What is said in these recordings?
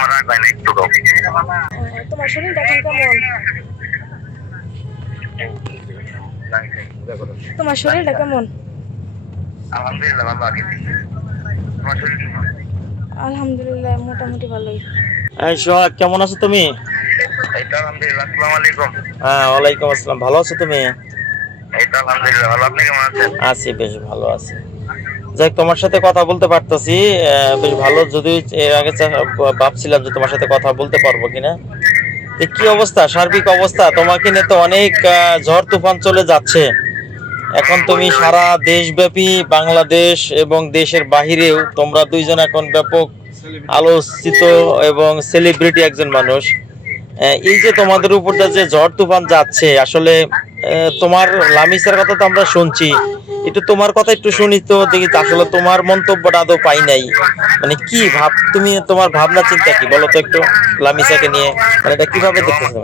আমার রাগ হয় না একটু তোমার শরীরটা এখন কেমন? তোমার শরীরটা কেমন? আলহামদুলিল্লাহ ভালো আছি। তোমার শরীর কেমন? আলহামদুলিল্লাহ মোটামুটি ভালোই। এই সোহাগ কেমন আছো তুমি? এই তো আলহামদুলিল্লাহ আসসালামু আলাইকুম। হ্যাঁ ওয়ালাইকুম আসসালাম ভালো আছো তুমি? এই তো আলহামদুলিল্লাহ ভালো। আপনি কেমন আছেন? আছি বেশ ভালো আছি। যাই তোমার সাথে কথা বলতে পারতেছি। বেশ ভালো যদি এর আগে ভাবছিলাম যে তোমার সাথে কথা বলতে পারব কিনা। কি অবস্থা? সার্বিক অবস্থা? তোমাকে নিয়ে তো অনেক ঝড় তুফান চলে যাচ্ছে। এখন তুমি সারা দেশব্যাপী, বাংলাদেশ এবং দেশের বাহিরেও তোমরা দুইজন এখন ব্যাপক আলোচিত এবং সেলিব্রিটি একজন মানুষ। এই যে তোমাদের উপরটা যে ঝড় তুফান যাচ্ছে, আসলে তোমার লামিসার কথা তো আমরা শুনছি। একটু তোমার কথা একটু শুনি তো দেখি আসলে তোমার মন্তব্যটা আদৌ পাই নাই। মানে কি ভাব তুমি তোমার ভাবনা চিন্তা কি? বলো তো একটু লামিসাকে নিয়ে। মানে এটা কীভাবে দেখতেছো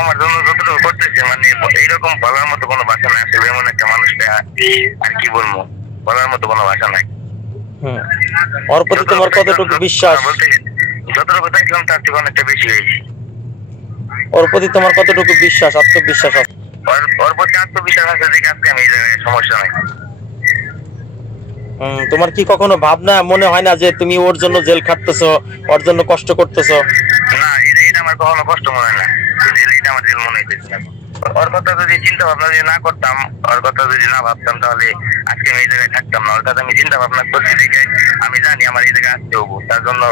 আমার জন্য যতটুকু করতেছে মানে এইরকম বলার মতো কোনো ভাষা নাই। আসলে এমন একটা মানুষটা আর কি বলব? বলার মতো কোনো ভাষা নাই। হুম। ওর প্রতি তোমার কতটুকু বিশ্বাস? বলতে যতটুকু তার থেকে অনেকটা বেশি হয়েছে। ওর প্রতি তোমার কতটুকু বিশ্বাস আত্মবিশ্বাস আছে? ওর প্রতি আত্মবিশ্বাস আছে দেখে আজকে আমি এই জায়গায় সমস্যা নাই। তোমার কি কখনো ভাবনা মনে হয় না যে তুমি ওর জন্য জেল খাটতেছো ওর জন্য কষ্ট করতেছো? না এটা আমার কখনো কষ্ট মনে হয় না। এটা আমার জেল মনে হইতেছে। ওর কথা যদি চিন্তা ভাবনা যদি না করতাম ওর কথা যদি না ভাবতাম তাহলে আজকে আমি এই জায়গায় থাকতাম না। ওর কথা আমি চিন্তা ভাবনা করছি দেখে আমি জানি আমার এই জায়গায় আসতে হব। তার জন্য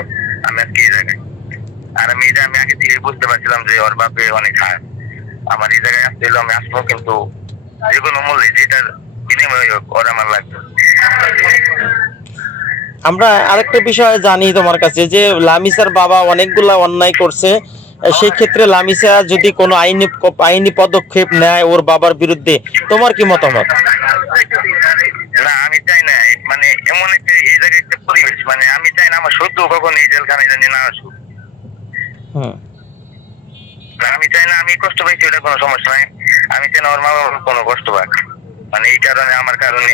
আমি আজকে এই জায়গায়। আর আমি এটা আমি আগে থেকে বুঝতে পারছিলাম যে ওর বাপে অনেক খারাপ। আমার এই জায়গায় আসতে হলো আমি আসব কিন্তু যে কোনো মূল্যে যেটার বিনিময়ে হোক ওর আমার লাগবে। আমরা আরেকটা বিষয় জানি তোমার কাছে যে লামিসার বাবা অনেকগুলা অন্যায় করছে সেই ক্ষেত্রে লামিসা যদি কোনো আইনি আইনি পদক্ষেপ নেয় ওর বাবার বিরুদ্ধে তোমার কি মতামত? না আমি চাই না মানে এমন একটা এই জায়গায় একটা পরিবেশ মানে আমি চাই না আমার সদ্য কখনো এই জেলখানায় জানি না আসুক। হুম। আমি চাই না আমি কষ্ট পাইছি ওটা কোনো সমস্যা নাই। আমি চাই না ওর মা বাবার কোনো কষ্ট পাক। মানে এই কারণে আমার কারণে।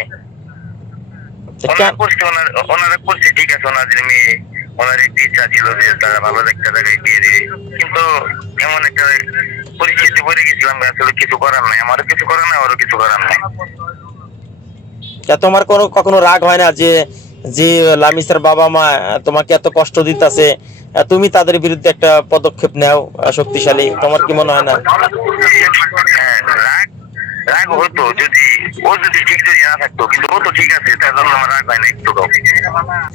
ওনারা করছে ওনার ওনারা করছে ঠিক আছে ওনাদের মেয়ে। ওনার একটি ইচ্ছা ছিল যে তারা ভালো একটা জায়গায় বিয়ে দিবে। কিন্তু এমন একটা পরিস্থিতি পড়ে গেছিলাম আসলে কিছু করার নাই। আমারও কিছু করার নাই ওরও কিছু করার নাই। তা তোমার কোনো কখনো রাগ হয় না যে যে লামিসার বাবা মা তোমাকে এত কষ্ট দিতেছে তুমি তাদের বিরুদ্ধে একটা পদক্ষেপ নেও শক্তিশালী। তোমার কি মনে হয় না? হ্যাঁ রাগ রাগ হতো যদি ও যদি ঠিক যদি না থাকতো কিন্তু ও তো ঠিক আছে তার জন্য আমার রাগ হয় না একটু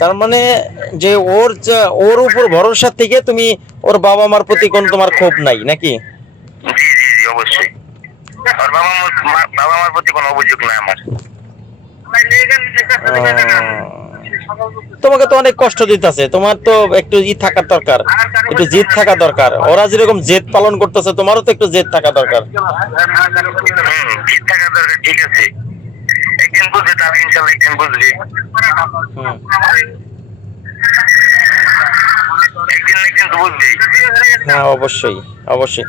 তার মানে যে ওর ওর উপর ভরসা থেকে তুমি ওর বাবা মার প্রতি কোনো তোমার ক্ষোভ নাই নাকি? জি জি জি অবশ্যই। আর বাবা মার বাবা মার প্রতি কোনো অভিযোগ নাই আমার। তোমাকে তো অনেক কষ্ট দিতেছে। তোমার তো একটু ই থাকার দরকার। একটু জেদ থাকা দরকার। ওরা যেরকম জেদ পালন করতেছে তোমারও তো একটু জেদ থাকা দরকার। হুম। ঠিক থাকার দরকার ঠিক আছে একদিন বুঝবে তাহলে ইনশাল্লাহ একদিন বুঝবে একদিন একদিন তো বুঝবেই হ্যাঁ অবশ্যই অবশ্যই।